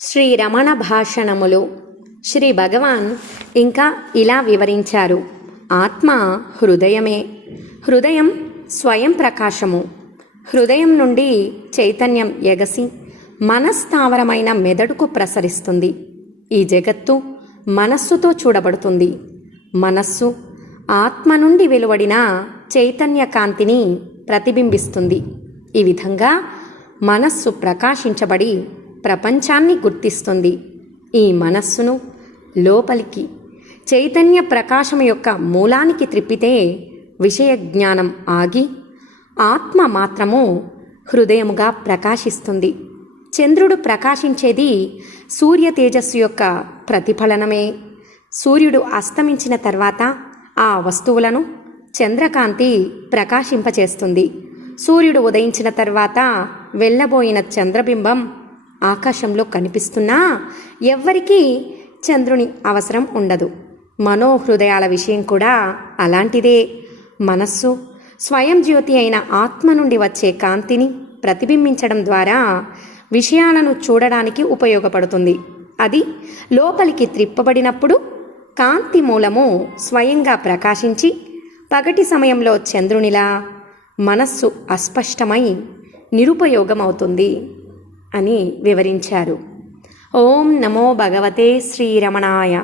శ్రీ రమణ భాషణములు. శ్రీ భగవాన్ ఇంకా ఇలా వివరించారు. ఆత్మ హృదయమే. హృదయం స్వయం ప్రకాశము. హృదయం నుండి చైతన్యం ఎగసి మనస్థావరమైన మెదడుకు ప్రసరిస్తుంది. ఈ జగత్తు మనస్సుతో చూడబడుతుంది. మనస్సు ఆత్మ నుండి వెలువడిన చైతన్య కాంతిని ప్రతిబింబిస్తుంది. ఈ విధంగా మనస్సు ప్రకాశించబడి ప్రపంచాన్ని గుర్తిస్తుంది. ఈ మనస్సును లోపలికి చైతన్య ప్రకాశం యొక్క మూలానికి త్రిప్పితే విషయ జ్ఞానం ఆగి ఆత్మ మాత్రము హృదయముగా ప్రకాశిస్తుంది. చంద్రుడు ప్రకాశించేది సూర్య తేజస్సు యొక్క ప్రతిఫలనమే. సూర్యుడు అస్తమించిన తర్వాత ఆ వస్తువులను చంద్రకాంతి ప్రకాశింపచేస్తుంది. సూర్యుడు ఉదయించిన తర్వాత వెళ్ళబోయిన చంద్రబింబం ఆకాశంలో కనిపిస్తున్నా ఎవ్వరికీ చంద్రుని అవసరం ఉండదు. మనోహృదయాల విషయం కూడా అలాంటిదే. మనస్సు స్వయం జ్యోతి అయిన ఆత్మ నుండి వచ్చే కాంతిని ప్రతిబింబించడం ద్వారా విషయాలను చూడడానికి ఉపయోగపడుతుంది. అది లోపలికి త్రిప్పబడినప్పుడు కాంతి మూలము స్వయంగా ప్రకాశించి పగటి సమయంలో చంద్రునిలా మనస్సు అస్పష్టమై నిరుపయోగమవుతుంది. అని వివరించారు. ఓం నమో భగవతే శ్రీరమణాయ.